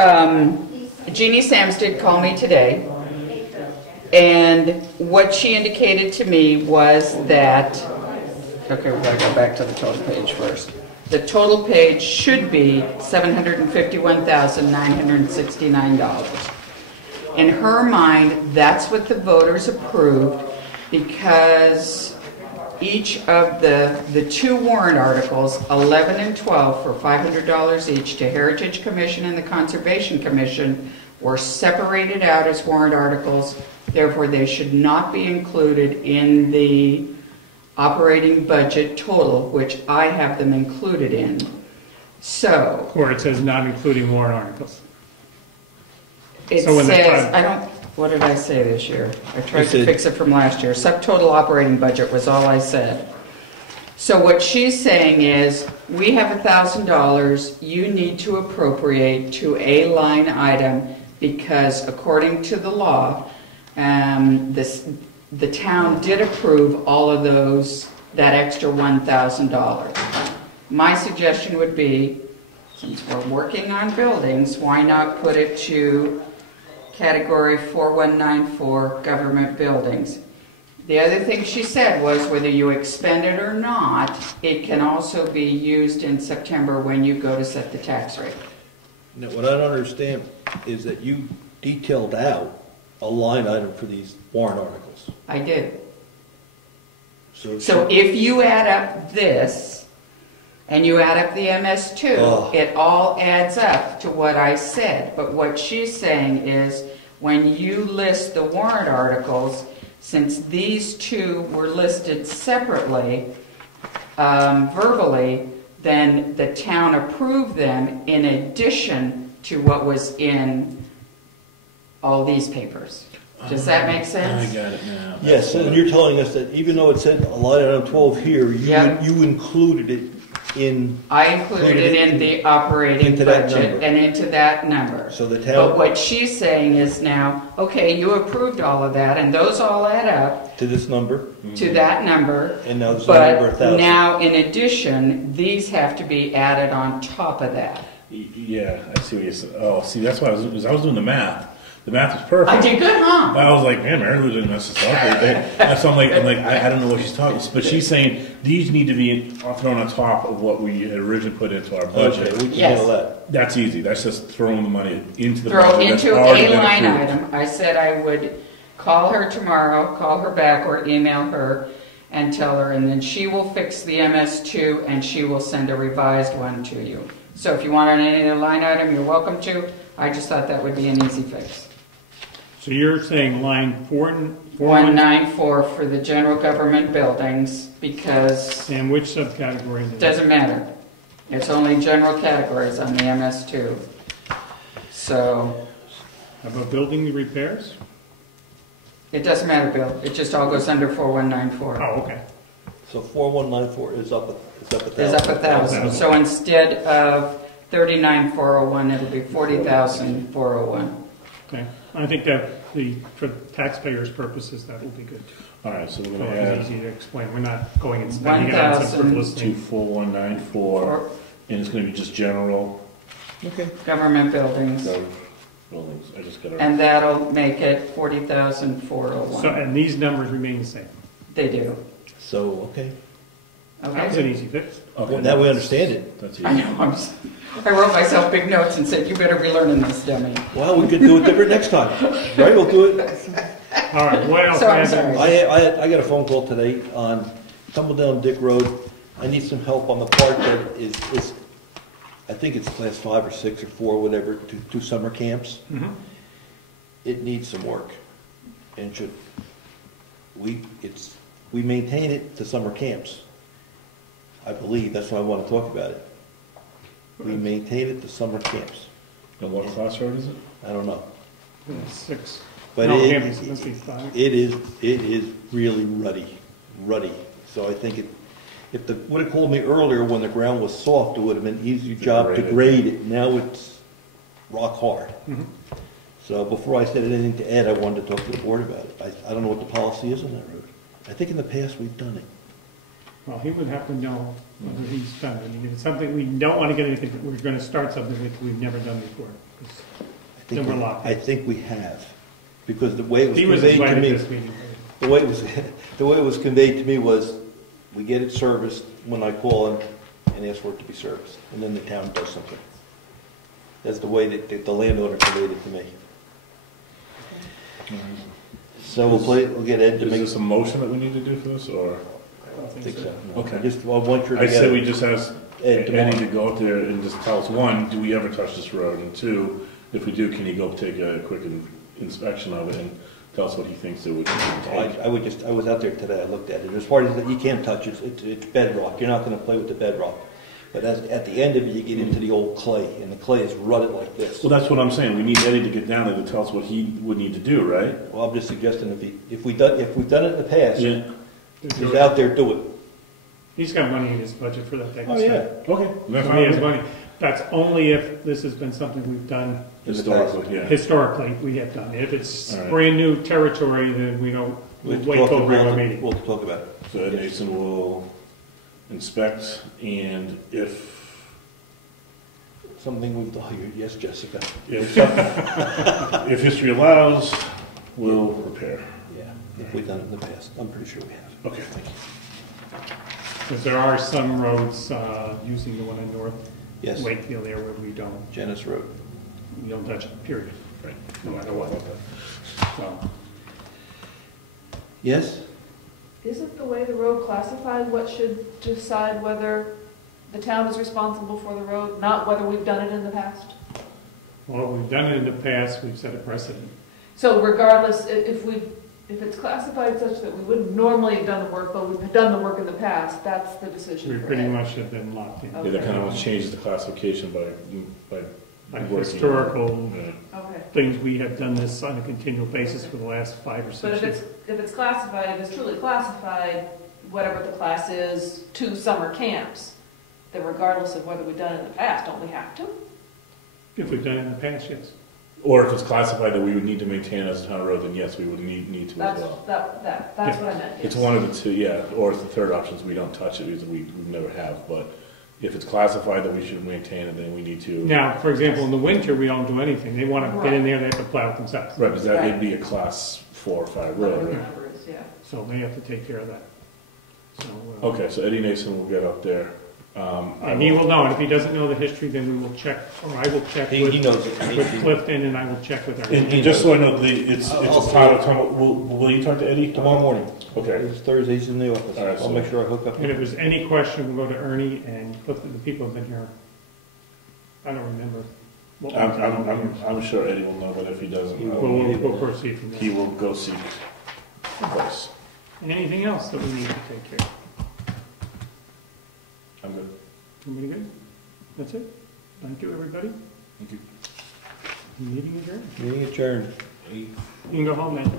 Jeannie Sams did call me today, and what she indicated to me was that, okay, we've got to go back to the total page first. The total page should be $751,969. In her mind, that's what the voters approved, because each of the two warrant articles, 11 and 12, for $500 each to Heritage Commission and the Conservation Commission, were separated out as warrant articles. Therefore, they should not be included in the operating budget total, which I have them included in. So, Or it says not including warrant articles. it So when they says, try- I don't, what did I say this year? I tried to fix it from last year. Subtotal operating budget was all I said. So what she's saying is, we have $1,000 you need to appropriate to a line item because according to the law, the town did approve all of those, that extra $1,000. My suggestion would be, since we're working on buildings, why not put it to category 4194, government buildings. The other thing she said was whether you expend it or not, it can also be used in September when you go to set the tax rate. Now, what I don't understand is that you detailed out a line item for these warrant articles. I did. So if you add up this, and you add up the MS2, it all adds up to what I said. But what she's saying is, when you list the warrant articles, since these two were listed separately, verbally, then the town approved them in addition to what was in all these papers. Does that make sense? I got it now. yes, and you're telling us that even though it said a line item 12 here, Yep. you included it in. I included it in the operating into that budget number. and into that number. So the town. But what she's saying is now, okay, you approved all of that, and those all add up To this number. to that number. And now there's a number of But 1,000. now, in addition, these have to be added on top of that. Yeah, I see what you said. Oh, see, that's why I was doing the math. The math was perfect. I did good, huh? I was like, man, Mary Lou's didn't mess this up. That's why I'm like, I don't know what she's talking. But she's saying these need to be thrown on top of what we had originally put into our budget. Okay, we can Yes. handle that. That's easy. That's just throwing the money into the Throw budget. That's into already a been line approved. item. I said I would call her tomorrow, call her back, or email her and tell her, and then she will fix the MS2 and she will send a revised one to you. So if you want any other line item, you're welcome to. I just thought that would be an easy fix. So you're saying line 194 for the general government buildings, because and which subcategory is it it? doesn't matter. It's only general categories on the MS2. So How about building repairs? it doesn't matter, Bill. It just all goes under 4194. Oh, okay. So 4194 is up $1,000. Is up 1,000. So instead of 39,401, it'll be 40,401. Okay. I think that for taxpayers' purposes, that will be good. All right, so we're So going to it's add easy to explain. We're not going and spending it on some 1,000 frivolously. 24194, and it's going to be just general Okay. Government buildings. buildings. I just got to. And that'll make it 40,401. So, and these numbers remain the same. They do. So, okay. That was Okay. an easy fix. Okay, Now we understand it. That's I easy. know. I wrote myself big notes and said, you better be learning this, dummy. Well, we could do it different next time. Right, we'll do it. All right, what else? So I'm sorry. I got a phone call today on Tumbledown Dick Road. I need some help on the part that is I think it's class 5 or 6 or 4, whatever, to summer camps. Mhm. It needs some work. And we maintain it to summer camps. I believe, that's why I want to talk about it. We maintain it to summer camps. And what class road is it? I don't know. 6. But No, it can't be, it must be 5. is really ruddy. So I think if they would have called me earlier when the ground was soft, it would have been an easier job to grade it. Now it's rock hard. Mhm. So before I said anything to Ed, I wanted to talk to the board about it. I don't know what the policy is on that road. I think in the past we've done it. Well, he would have to know whether he's done it. I mean, if it's something, we don't want to get anything, we're going to start something that we've never done before. 'Cause then we're locked in. I think we have, because the way it was He was conveyed to invited me, this meeting. the way it was conveyed to me was, we get it serviced when I call in and ask for it to be serviced, and then the town does something. That's the way that the landowner conveyed it to me. So we'll get Ed to Is make. this a motion that we need to do for this, or? I don't I think so. Okay. I want you to I get say it. we just ask Ed Eddie tomorrow. to go out there and just tell us, one, do we ever touch this road? And two, if we do, can he go take a quick inspection of it and tell us what he thinks it would take? I was out there today, I looked at it. As far as that, you can't touch it, it's bedrock. You're not gonna play with the bedrock. But at the end of it, you get into the old clay, and the clay is rutted like this. Well, that's what I'm saying. We need Eddie to get down there to tell us what he would need to do, right? Well, I'm just suggesting if we've done it in the past, Yeah. he's out there, do it. He's got money in his budget for that type of Oh, stuff. yeah. Okay. That's So he has fine. money. That's only if this has been something we've done Historically, yeah. historically, we have done. If it's All right. brand new territory, then we don't, we'll wait till a regular meeting. We'll talk about it. So Ed Nason will inspect, and if Something we've done, yes, Jessica. if history allows, we'll repair. Yeah, if we've done it in the past, I'm pretty sure we have. Okay. Because there are some roads, using the one in North Yes, Wakefield there where we don't Janice Road. touch it, period, Right. no matter what. So, Yes? Isn't the way the road classified what should decide whether the town is responsible for the road, not whether we've done it in the past? well, we've done it in the past, we've set a precedent. So regardless, if it's classified such that we wouldn't normally have done the work, but we've done the work in the past, that's the decision. We for pretty Ed. much have been locked in. Okay. Yeah, that kind of changes the classification by Like working. historical Yeah. Okay. things, we have done this on a continual basis for the last 5 or 6 But years. if it's classified, if it's truly classified, whatever the class is, to summer camps, then regardless of whether we've done it in the past, don't we have to? If we've done it in the past, yes. Or if it's classified that we would need to maintain as a town road, then yes, we would need to as That's, well. that's what I meant, yes. It's one of the two, yeah, or the third option is we don't touch it because we never have, but if it's classified that we should maintain it, then we need to. Now, for example, in the winter, we don't do anything. They want to get in there, they have to plow it themselves. Right, because that Right. would be a class 4 or 5 Whatever road, the right? number is, yeah. So they have to take care of that. So, Okay, so Eddie Nason will get up there. And he will know, and if he doesn't know the history, then we will check, or I will check He with knows it. with Clifton, and I will check with our. And just so I know, it's I'll- a part of time, will you talk to Eddie Tomorrow morning. Okay. It's Thursdays in the office. All right, I'll so- make sure I hook up. And if there's any question, we'll go to Ernie and Clifton, the people have been here. I don't remember. what we've done over the years. I'm sure Eddie will know, but if he doesn't, We'll proceed from he there. will go seek advice. And anything else that we need to take care of? I'm good. Everybody good? That's it? Thank you, everybody. Thank you. Meeting adjourned. Meeting adjourned. You can go home then.